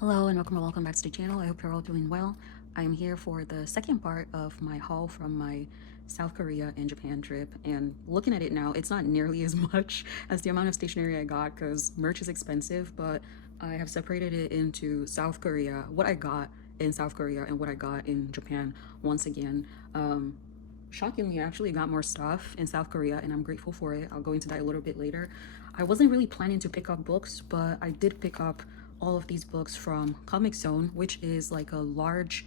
Hello and welcome back to the channel. I hope you're all doing well. I am here for the second part of my haul from my South Korea and Japan trip, and looking at it now, it's not nearly as much as the amount of stationery I got because merch is expensive, but I have separated it into South Korea, what I got in South Korea and what I got in Japan once again. Shockingly, I actually got more stuff in South Korea and I'm grateful for it. I'll go into that a little bit later. I wasn't really planning to pick up books, but I did pick up all of these books from Comic Zone, which is like a large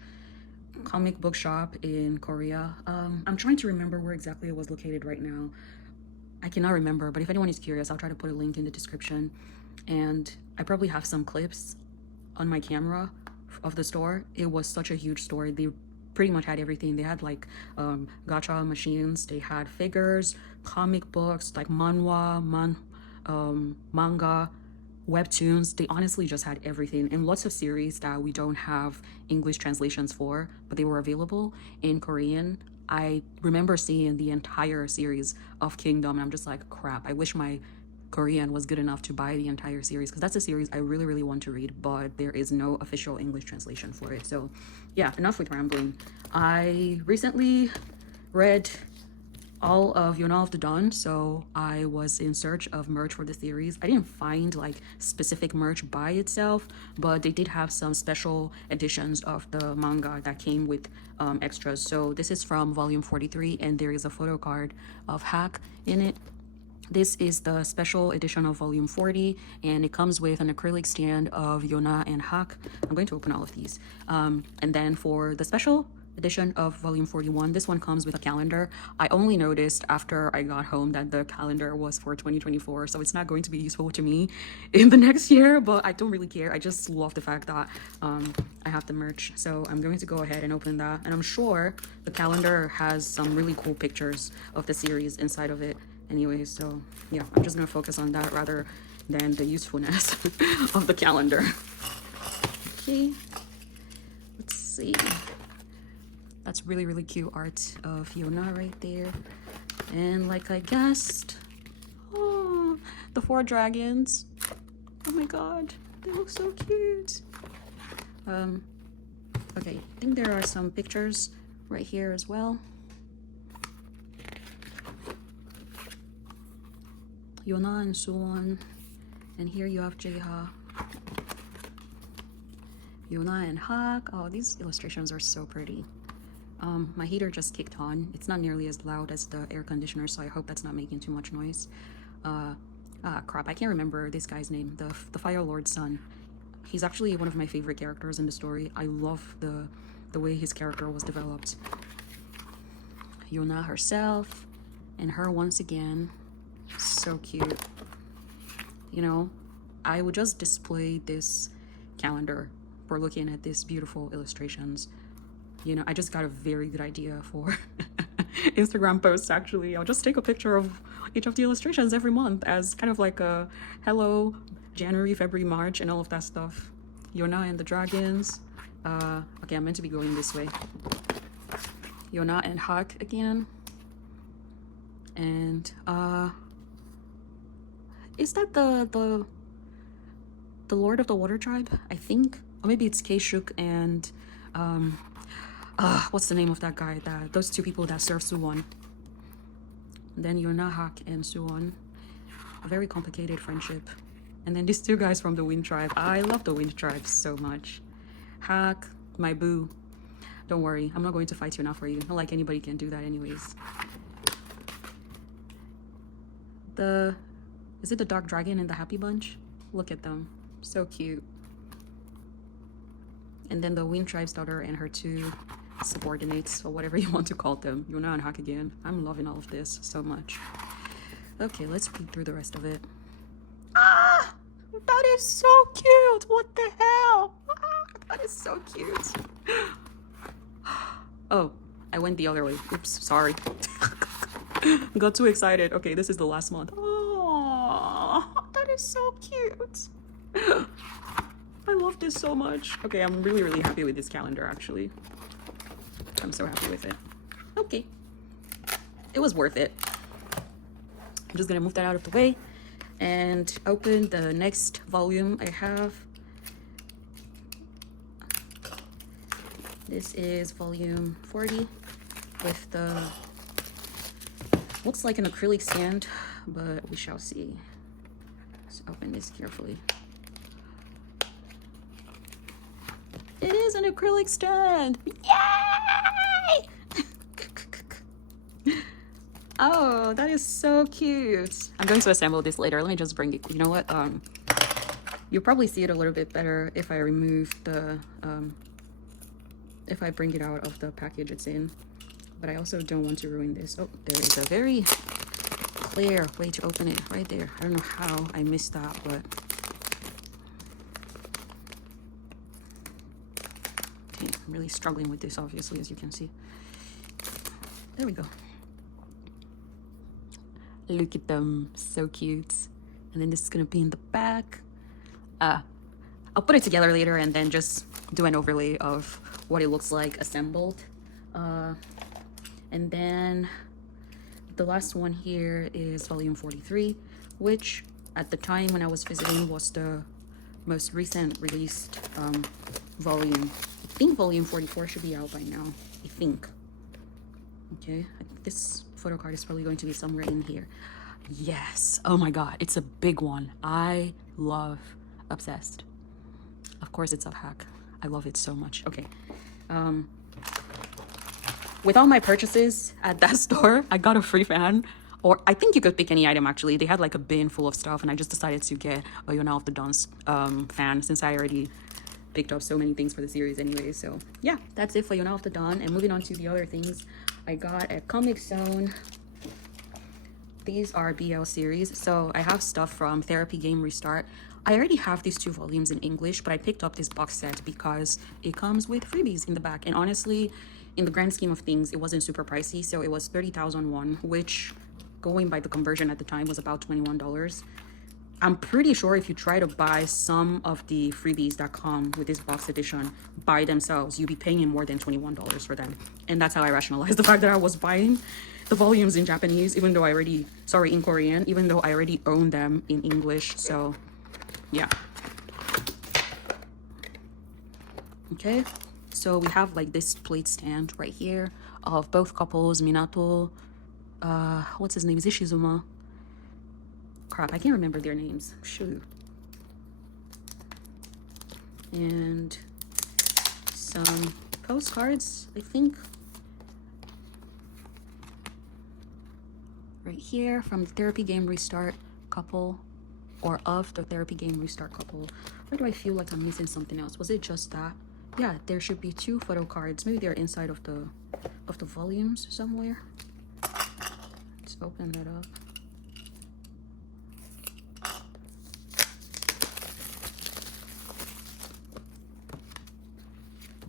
comic book shop in Korea. I'm trying to remember where exactly it was located right now. I cannot remember, but if anyone is curious, I'll try to put a link in the description. And I probably have some clips on my camera of the store. It was such a huge store. They pretty much had everything. They had like gacha machines, they had figures, comic books, like manga, webtoons. They honestly just had everything, and lots of series that we don't have English translations for, but they were available in Korean. I remember seeing the entire series of Kingdom and I'm just like, crap, I wish my Korean was good enough to buy the entire series, because that's a series I really want to read, but there is no official English translation for it. So yeah, enough with rambling. I recently read all of 𝕬𝕉𝕚, so I was in search of merch for the series. I didn't find like specific merch by itself, but they did have some special editions of the manga that came with extras. So this is from volume 43 and there is a photo card of Hack in it. This is the special edition of volume 40 and it comes with an acrylic stand of Yona and Hak. I'm going to open all of these. And then for the special edition of volume 41, this one comes with a calendar. I only noticed after I got home that the calendar was for 2024, so it's not going to be useful to me in the next year, but I don't really care. I just love the fact that I have the merch. So I'm going to go ahead and open that, and I'm sure the calendar has some really cool pictures of the series inside of it anyway. So yeah, I'm just gonna focus on that rather than the usefulness of the calendar. Okay, let's see. That's really cute art of Yona right there. And like I guessed, oh, the 4 dragons. Oh my god, they look so cute. Okay, I think there are some pictures right here as well. Yona and Suwon, and here you have 𝕬𝕠𝕟. Yona and Hak. Oh, these illustrations are so pretty. My heater just kicked on. It's not nearly as loud as the air conditioner, so I hope that's not making too much noise. Crap, I can't remember this guy's name, the Fire Lord's son. He's actually one of my favorite characters in the story. I love the way his character was developed. Yona herself, and her once again. So cute. You know, I would just display this calendar for looking at these beautiful illustrations. You know, I just got a very good idea for Instagram posts. Actually, I'll just take a picture of each of the illustrations every month as kind of like a hello January, February, March, and all of that stuff. Yona and the dragons. Okay, I'm meant to be going this way. Yona and Hak again. And is that the Lord of the Water Tribe? I think, or maybe it's 𝕍𝕠𝕟 and what's the name of that guy? Those 2 people that serve Suwon. And then Yona, Hak, and Suwon. A very complicated friendship. And then these 2 guys from the Wind Tribe. I love the Wind Tribe so much. Hak, my boo. Don't worry, I'm not going to fight you now for you. Not like anybody can do that anyways. Is it the Dark Dragon and the Happy Bunch? Look at them. So cute. And then the Wind Tribe's daughter and her 2 subordinates, or whatever you want to call them. Yona and Hak again. I'm loving all of this so much. Okay, let's read through the rest of it. Ah! That is so cute! What the hell? Ah, that is so cute. Oh, I went the other way. Oops, sorry. Got too excited. Okay, this is the last month. Oh, that is so cute. I love this so much. Okay, I'm really happy with this calendar, actually. I'm so happy with it. Okay. It was worth it. I'm just gonna move that out of the way and open the next volume I have. This is volume 40 with the, looks like an acrylic stand, but we shall see. Let's open this carefully. It is an acrylic stand. Yay! Oh, that is so cute. I'm going to assemble this later. Let me just bring it. You know what? You'll probably see it a little bit better if I remove the, if I bring it out of the package it's in. But I also don't want to ruin this. Oh, there is a very clear way to open it right there. I don't know how I missed that, but okay, I'm really struggling with this, obviously, as you can see. There we go. Look at them, so cute. And then this is gonna be in the back. I'll put it together later and then just do an overlay of what it looks like assembled. And then the last one here is volume 43, which at the time when I was visiting was the most recent released volume. I think volume 44 should be out by now, I think. Okay, this photo card is probably going to be somewhere in here. Yes, oh my god, it's a big one. I love Obsessed. Of course it's a hack. I love it so much. Okay, with all my purchases at that store, I got a free fan, or I think you could pick any item actually. They had like a bin full of stuff and I just decided to get a 𝕬𝕗𝕬𝕒 fan since I already picked up so many things for the series anyway. So yeah, that's it for 𝕬𝕗𝕬𝕒. And moving on to the other things, I got at Comic Zone. These are BL series. So I have stuff from Therapy Game Restart. I already have these 2 volumes in English, but I picked up this box set because it comes with freebies in the back. And honestly, in the grand scheme of things, it wasn't super pricey. So it was 30,000 won, which going by the conversion at the time was about $21. I'm pretty sure if you try to buy some of the freebies that come with this box edition by themselves, you'll be paying more than $21 for them. And that's how I rationalized the fact that I was buying the volumes in Japanese, even though I already, sorry, in Korean, even though I already own them in English. So yeah. Okay, so we have like this plate stand right here of both couples, Minato, what's his name, is it Shizuma? Crap, I can't remember their names. Shoot. And some postcards, I think. Right here from the Therapy Game Restart couple, or of the Therapy Game Restart couple. Why do I feel like I'm missing something else? Was it just that? Yeah, there should be 2 photo cards. Maybe they're inside of the volumes somewhere. Let's open that up.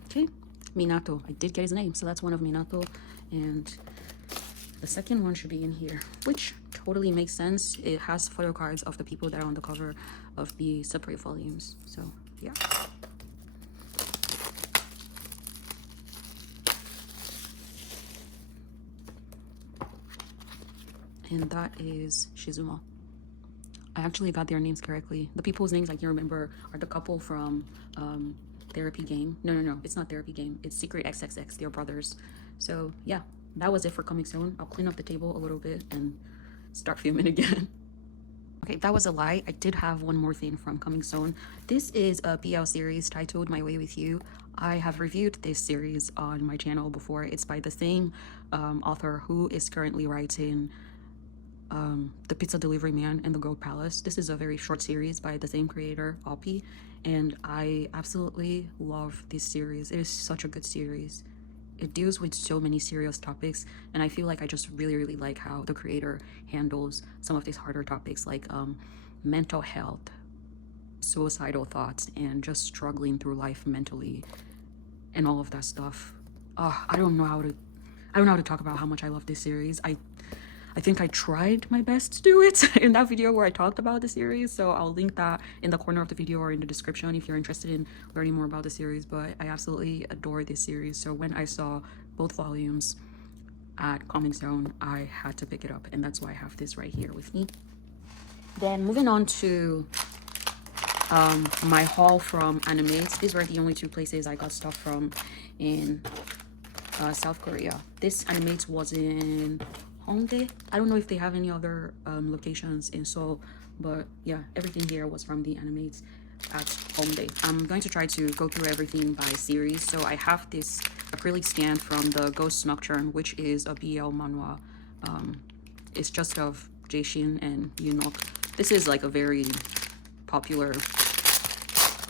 Okay, Minato. I did get his name, so that's one of Minato. And the second one should be in here, which totally makes sense. It has photo cards of the people that are on the cover of the separate volumes. So yeah. And that is Shizuma. I actually got their names correctly. The people's names I can remember are the couple from Therapy Game. No, it's not Therapy Game. It's Secret XXX. They're brothers. So yeah, that was it for Comic Zone. I'll clean up the table a little bit and start filming again. Okay, that was a lie. I did have one more thing from Comic Zone. This is a BL series titled My Way With You. I have reviewed this series on my channel before. It's by the same author who is currently writing The Pizza Delivery Man and the Gold Palace. This is a very short series by the same creator, 𝕐𝕚, and I absolutely love this series. It is such a good series. It deals with so many serious topics, and I feel like I just really like how the creator handles some of these harder topics like mental health, suicidal thoughts, and just struggling through life mentally and all of that stuff. I don't know how to talk about how much I love this series. I think I tried my best to do it in that video where I talked about the series, so I'll link that in the corner of the video or in the description if you're interested in learning more about the series. But I absolutely adore this series, so when I saw both volumes at Comic Zone, I had to pick it up, and that's why I have this right here with me. Then moving on to my haul from Animate. These were the only two places I got stuff from in South Korea. This Animate was in Hongdae. I don't know if they have any other locations in Seoul, but yeah, everything here was from the Animate at Hongdae. I'm going to try to go through everything by series. So I have this acrylic stand from the Gwanak-gu, which is a BL manhwa. It's just of Jae-shin and Yoonok. This is like a very popular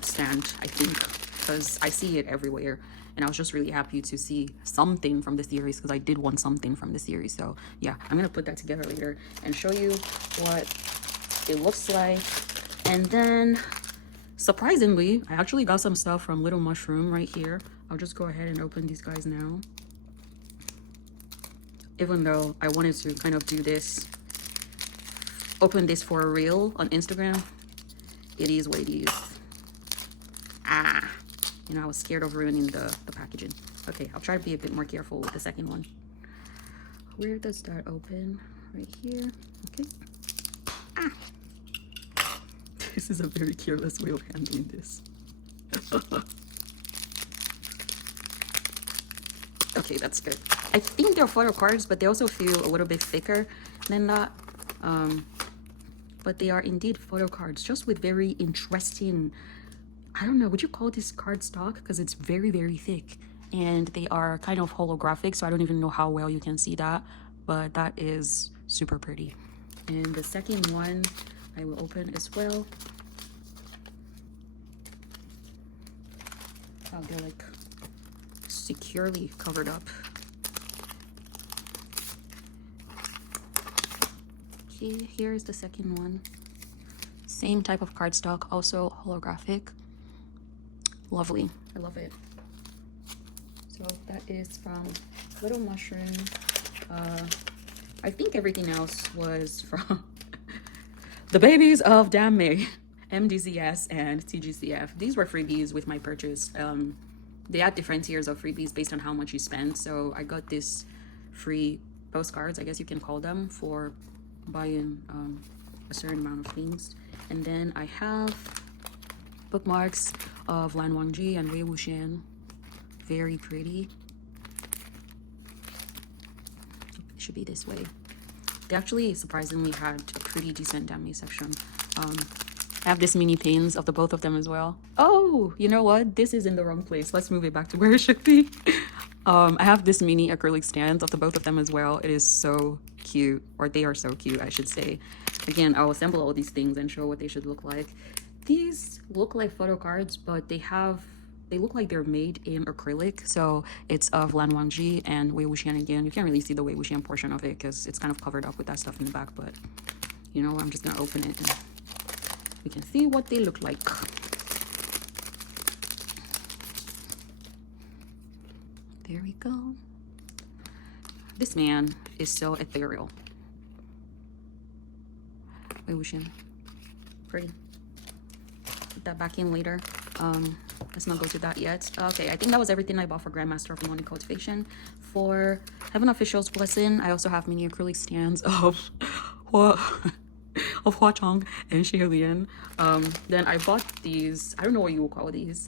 stand, I think, because I see it everywhere, and I was just really happy to see something from the series because I did want something from the series. So yeah, I'm gonna put that together later and show you what it looks like. And then surprisingly, I actually got some stuff from 𝕤𝕚𝕚 right here. I'll just go ahead and open these guys now, even though I wanted to kind of do this, open this for a reel on Instagram. It is what it is. You know, I was scared of ruining the packaging. Okay, I'll try to be a bit more careful with the second one. Where does that open? Right here. Okay. This is a very careless way of handling this. Okay, that's good. I think they're photo cards, but they also feel a little bit thicker than that. But they are indeed photo cards, just with very interesting, I don't know, would you call this card stock? Because it's very, very thick. And they are kind of holographic, so I don't even know how well you can see that. But that is super pretty. And the second one I will open as well. Oh, they're like securely covered up. Okay, here's the second one. Same type of cardstock, also holographic. Lovely, I love it. So that is from 𝕤𝕚𝕚. I think everything else was from the babies of 𝕬𝕚𝕝, MDZS and TGCF. These were freebies with my purchase. They had different tiers of freebies based on how much you spend. So I got this free postcards, I guess you can call them, for buying a certain amount of things. And then I have bookmarks of 𝕠𝕟𝕚𝕚 and 𝕬𝕚𝕚. Very pretty. It should be this way. They actually surprisingly had a pretty decent 𝕬𝕚𝕝 section. I have this mini pins of the both of them as well. Oh, you know what? This is in the wrong place. Let's move it back to where it should be. I have this mini acrylic stand of the both of them as well. It is so cute, or they are so cute, I should say. Again, I'll assemble all these things and show what they should look like. These look like photo cards, but they look like they're made in acrylic. So it's of 𝕠𝕟𝕚𝕚 and 𝕬𝕚𝕚 again. You can't really see the 𝕬𝕚𝕚 portion of it because it's kind of covered up with that stuff in the back, but you know, I'm just gonna open it and we can see what they look like. There we go. This man is so ethereal. 𝕬𝕚𝕚. Pretty. Put that back in later. Let's not go to that yet. Okay, I think that was everything I bought for Grandmaster of Morning Cultivation. For Heaven Official's Blessing, I also have mini acrylic stands of 𝕬𝕚𝕚 and 𝕬𝕚𝕚. Then I bought these, I don't know what you will call these,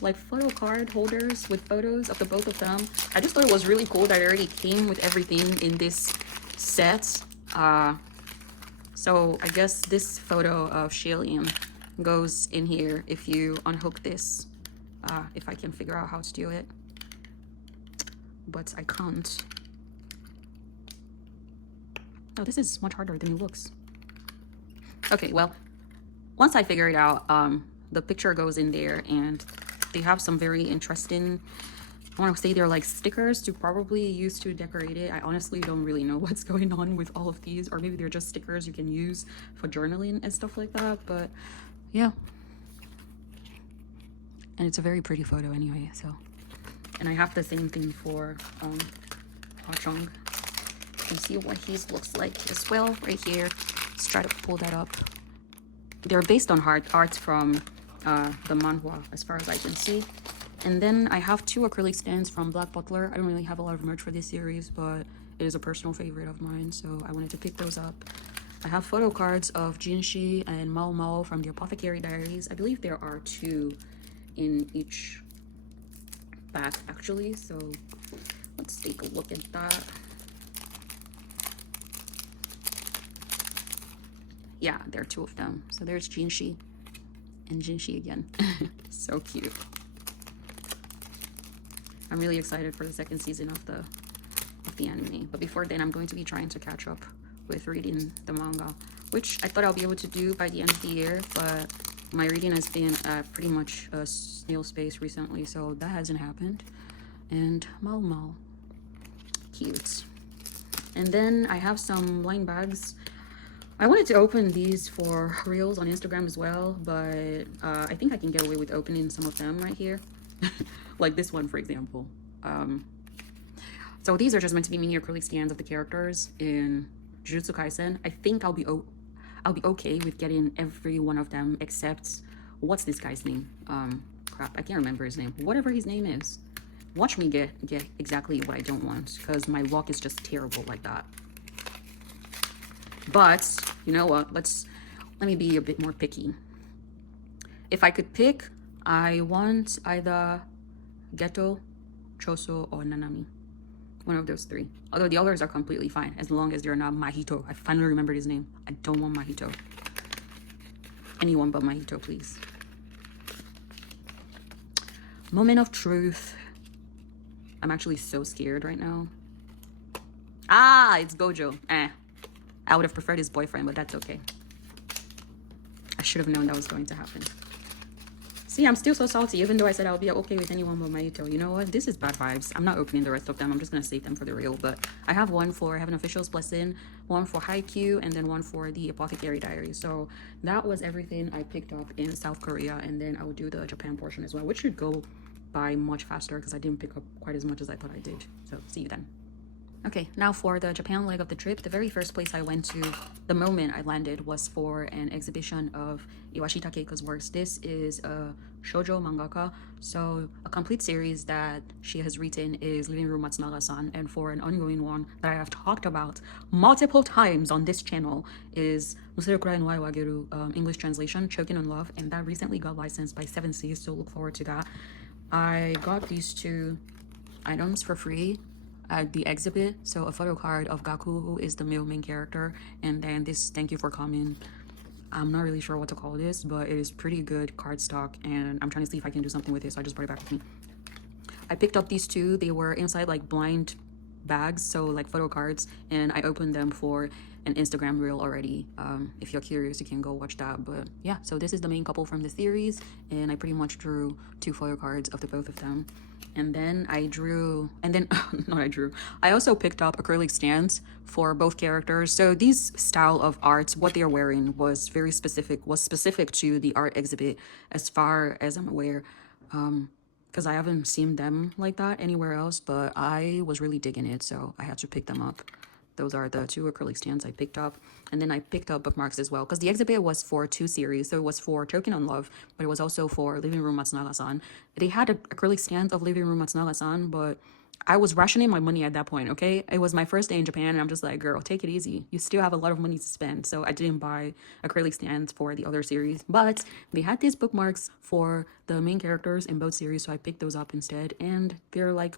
like photo card holders with photos of the both of them. I just thought it was really cool that it already came with everything in this set. So I guess this photo of 𝕬𝕚𝕚 goes in here if you unhook this. If I can figure out how to do it, but I can't. Oh, this is much harder than it looks. Okay, well, once I figure it out, the picture goes in there, and they have some very interesting, I want to say they're like stickers to probably use to decorate it. I honestly don't really know what's going on with all of these, or maybe they're just stickers you can use for journaling and stuff like that, but yeah. And it's a very pretty photo anyway, so. And I have the same thing for Hwa-chung. You can see what his looks like as well right here. Let's try to pull that up. They're based on art from the manhwa, as far as I can see. And then I have two acrylic stands from Black Butler. I don't really have a lot of merch for this series, but it is a personal favorite of mine, so I wanted to pick those up. I have photo cards of Jinshi and 𝕬𝕒 from the Apothecary Diaries. I believe there are 2 in each back actually, so let's take a look at that. Yeah, there are 2 of them. So there's Jinshi and Jinshi again. So cute. I'm really excited for the 2nd season of the anime, but before then I'm going to be trying to catch up with reading the manga, which I thought I'll be able to do by the end of the year, but my reading has been at pretty much a snail's pace recently, so that hasn't happened. And 𝕬𝕒, cute. And then I have some line bags. I wanted to open these for reels on Instagram as well, but I think I can get away with opening some of them right here. Like this one, for example. So these are just meant to be mini acrylic stands of the characters in Jujutsu Kaisen. I think I'll be okay with getting every one of them except, what's this guy's name? Crap, I can't remember his name. Whatever his name is. Watch me get exactly what I don't want, because my luck is just terrible like that. But you know what? Let me be a bit more picky. If I could pick, I want either Geto, Choso, or Nanami. One of those 3. Although the others are completely fine, as long as they're not Mahito. I finally remembered his name. I don't want Mahito. Anyone but Mahito, please. Moment of truth. I'm actually so scared right now. Ah, it's Gojo. I would have preferred his boyfriend, but that's okay. I should have known that was going to happen. See, I'm still so salty, even though I said I'll be okay with anyone but Mahito. You know what? This is bad vibes. I'm not opening the rest of them. I'm just going to save them for the real. But I have one for Heaven Official's Blessing, one for Haikyuu, and then one for the Apothecary Diaries. So that was everything I picked up in South Korea. And then I will do the Japan portion as well, which should go by much faster because I didn't pick up quite as much as I thought I did. So see you then. Okay, now for the Japan leg of the trip, the very first place I went to the moment I landed was for an exhibition of Iwashi Takeika's works. This is a shoujo mangaka, so a complete series that she has written is 𝕠𝕚𝕟 Matsunaga-san, and for an ongoing one that I have talked about multiple times on this channel is 𝕬𝕟𝕬𝕬𝕬 English translation, Choking on Love, and that recently got licensed by 7Seas, so look forward to that. I got these 2 items for free at the exhibit. So a photo card of Gaku, who is the male main character, and then this thank you for coming. I'm not really sure what to call this, but it is pretty good cardstock, and I'm trying to see if I can do something with it, so I just brought it back with me. I picked up these 2. They were inside like blind bags, so like photo cards, and I opened them for an Instagram reel already. If you're curious, you can go watch that. But yeah, so this is the main couple from the series, and I pretty much drew 2 photo cards of the both of them. And then I also picked up acrylic stands for both characters. So these style of arts, what they're wearing was specific to the art exhibit as far as I'm aware. Because I haven't seen them like that anywhere else, but I was really digging it, so I had to pick them up. Those are the 2 acrylic stands I picked up. And then I picked up bookmarks as well, because the exhibit was for 2 series. So it was for Choking on Love, but it was also for 𝕠𝕚𝕟 Matsunaga-san. They had acrylic stands of 𝕠𝕚𝕟 Matsunaga-san, but I was rationing my money at that point, okay? It was my first day in Japan, and I'm just like, girl, take it easy. You still have a lot of money to spend. So I didn't buy acrylic stands for the other series, but they had these bookmarks for the main characters in both series, so I picked those up instead. And they're like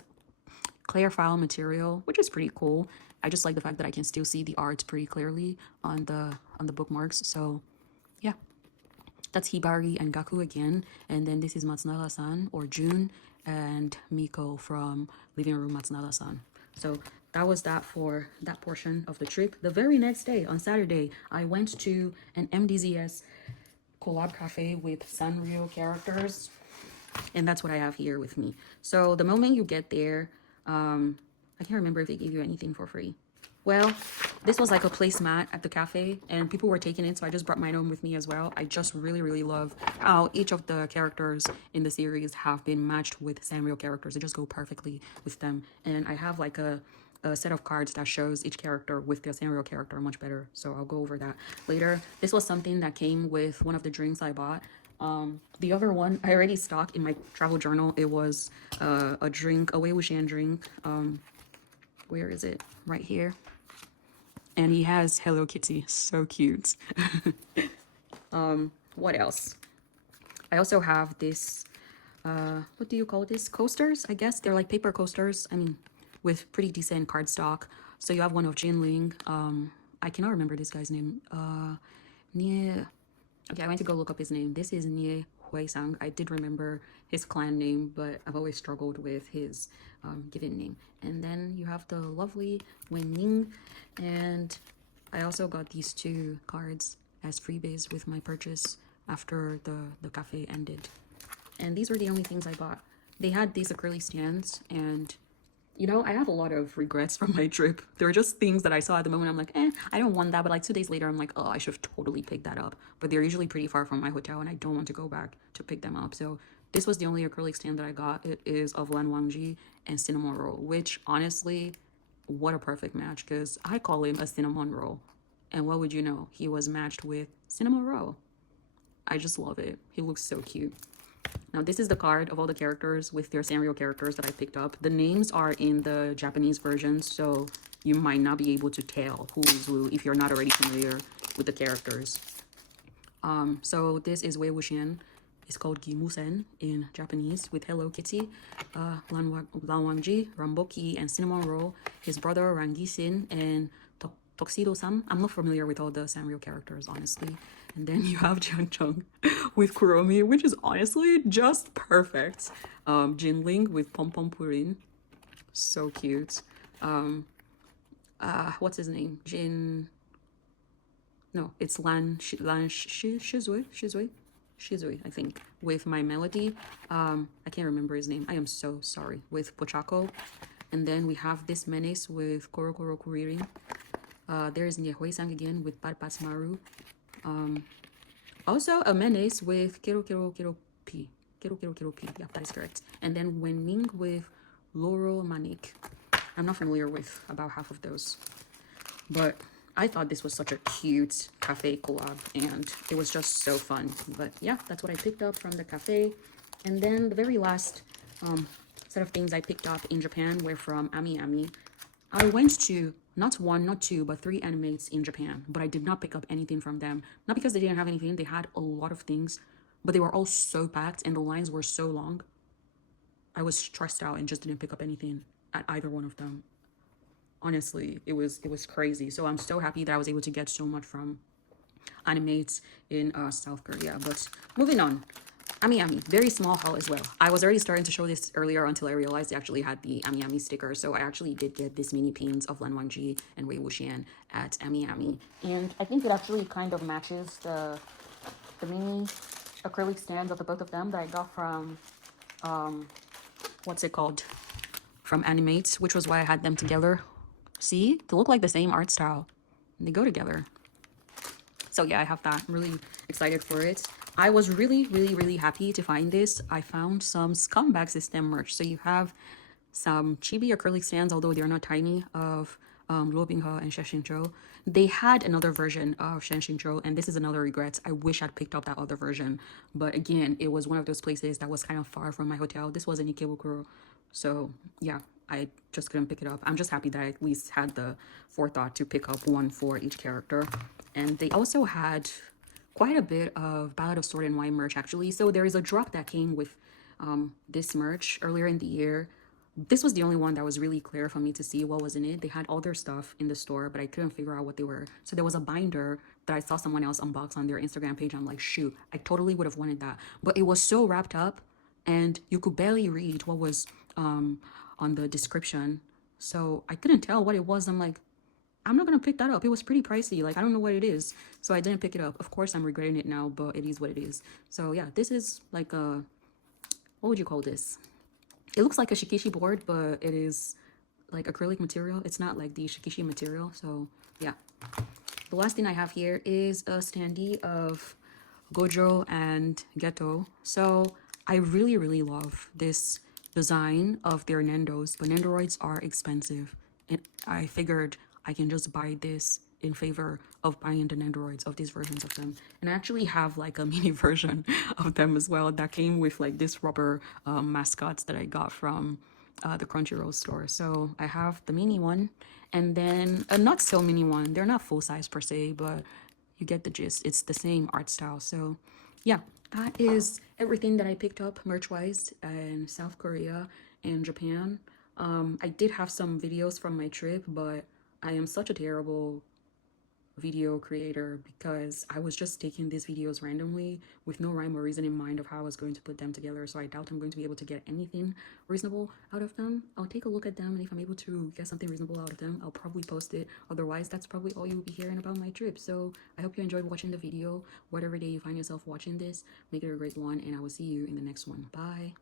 clear file material, which is pretty cool. I just like the fact that I can still see the art pretty clearly on the bookmarks. So yeah, that's Hibari and Gaku again. And then this is Matsunaga-san, or June, and Miko from 𝕠𝕚𝕟 Matsunaga-san. So that was that for that portion of the trip. The very next day, on Saturday, I went to an MDZS collab cafe with Sanrio characters, and that's what I have here with me. So the moment you get there, I can't remember if they gave you anything for free. Well, this was like a placemat at the cafe, and people were taking it, so I just brought mine home with me as well. I just really love how each of the characters in the series have been matched with Sanrio characters. They just go perfectly with them. And I have like a set of cards that shows each character with the Sanrio character much better, so I'll go over that later. This was something that came with one of the drinks I bought. The other one I already stocked in my travel journal. It was a drink, a 𝕬𝕚𝕬𝕬𝕬 drink. Where is it? Right here. And he has Hello Kitty. So cute. What else? I also have this, what do you call this? Coasters, I guess. They're like paper coasters. I mean, with pretty decent cardstock. So you have one of Jinling. I cannot remember this guy's name. Nie. Okay, I went to go look up his name. This is 𝕤𝕚𝕚𝕚. I did remember his clan name, but I've always struggled with his given name. And then you have the lovely Wenning. And I also got these two cards as freebies with my purchase after the cafe ended. And these were the only things I bought. They had these acrylic stands, and you know, I have a lot of regrets from my trip. There were just things that I saw at the moment. I'm like, I don't want that. But like 2 days later, I'm like, oh, I should have totally picked that up. But they're usually pretty far from my hotel, and I don't want to go back to pick them up. So this was the only acrylic stand that I got. It is of 𝕬𝕠𝕟𝕬 and cinnamon roll, which honestly, what a perfect match, because I call him a cinnamon roll. And what would you know? He was matched with cinnamon roll. I just love it. He looks so cute. Now, this is the card of all the characters with their Sanrio characters that I picked up. The names are in the Japanese version, so you might not be able to tell who is who if you're not already familiar with the characters. So this is 𝕬𝕚𝕚𝕚. It's called 𝕬𝕚𝕚𝕚 in Japanese with Hello Kitty, 𝕬𝕠𝕟𝕬𝕚, Ramboki, and cinnamon roll. His brother Rangisin and 𝕬𝕠𝕟𝕚𝕚. I'm not familiar with all the Sanrio characters, honestly. And then you have Jeongjeong with Kuromi, which is honestly just perfect. Jinling with 𝕬𝕬𝕚. So cute. What's his name? No, it's 𝕬𝕬𝕬𝕬𝕬𝕬𝕬, I think, with my melody. I can't remember his name. I am so sorry. With Pochako. And then we have this menace with 𝕬𝕬𝕬𝕬 Kuririn. There is 𝕤𝕚𝕚𝕚𝕚 again with 𝕬𝕬𝕬𝕬𝕬. Also a menace with 𝕤𝕬𝕬𝕬𝕬𝕬. 𝕤𝕬𝕬𝕬𝕬𝕬. Yeah, that is correct. And then Wenning with 𝕤𝕬𝕬𝕬𝕬𝕬. I'm not familiar with about half of those. But I thought this was such a cute cafe collab, and it was just so fun. But yeah, that's what I picked up from the cafe. And then the very last set of things I picked up in Japan were from 𝕬𝕬𝕬𝕬. I went to not 1, not 2, but 3 animates in Japan, but I did not pick up anything from them. Not because they didn't have anything, they had a lot of things, but they were all so packed and the lines were so long. I was stressed out and just didn't pick up anything at either one of them. Honestly, it was crazy. So I'm so happy that I was able to get so much from animates in South Korea. But moving on. 𝕬𝕬𝕬𝕬, very small haul as well. I was already starting to show this earlier until I realized they actually had the 𝕬𝕬𝕬 sticker. So I actually did get this mini pins of 𝕬𝕠𝕟𝕬 and 𝕬𝕚𝕚𝕚 at 𝕬𝕬𝕬𝕬. And I think it actually kind of matches the mini acrylic stands of the both of them that I got from, what's it called? From Animates, which was why I had them together. See? They look like the same art style. They go together. So yeah, I have that. I'm really excited for it. I was really happy to find this. I found some Scumbag System merch. So you have some chibi acrylic stands, although they're not tiny, of 𝕬𝕚𝕚𝕚 and 𝕬𝕬𝕬𝕬𝕬. They had another version of 𝕬𝕬𝕬𝕬𝕬, and this is another regret. I wish I'd picked up that other version. But again, it was one of those places that was kind of far from my hotel. This was in Ikebukuro. So yeah, I just couldn't pick it up. I'm just happy that I at least had the forethought to pick up one for each character. And they also had quite a bit of Ballad of Sword and Wine merch, actually. So there is a drop that came with this merch earlier in the year. This was the only one that was really clear for me to see what was in it. They had all their stuff in the store, but I couldn't figure out what they were. So there was a binder that I saw someone else unbox on their Instagram page. I'm like, shoot, I totally would have wanted that. But it was so wrapped up and you could barely read what was on the description. So I couldn't tell what it was. I'm like, I'm not gonna pick that up. It was pretty pricey. Like, I don't know what it is. So I didn't pick it up. Of course, I'm regretting it now, but it is what it is. So yeah, this is like a, what would you call this? It looks like a shikishi board, but it is like acrylic material. It's not like the shikishi material. So yeah. The last thing I have here is a standee of Gojo and Geto. So I really love this design of their Nendos, but Nendoroids are expensive. And I figured I can just buy this in favor of buying the Nendoroids of these versions of them. And I actually have like a mini version of them as well that came with like this rubber mascots that I got from the Crunchyroll store. So I have the mini one, and then a not so mini one. They're not full size per se, but you get the gist. It's the same art style. So yeah, that is everything that I picked up merch-wise in South Korea and Japan. I did have some videos from my trip, but I am such a terrible video creator because I was just taking these videos randomly with no rhyme or reason in mind of how I was going to put them together. So I doubt I'm going to be able to get anything reasonable out of them. I'll take a look at them, and if I'm able to get something reasonable out of them, I'll probably post it. Otherwise, that's probably all you'll be hearing about my trip. So I hope you enjoyed watching the video. Whatever day you find yourself watching this, make it a great one, and I will see you in the next one. Bye.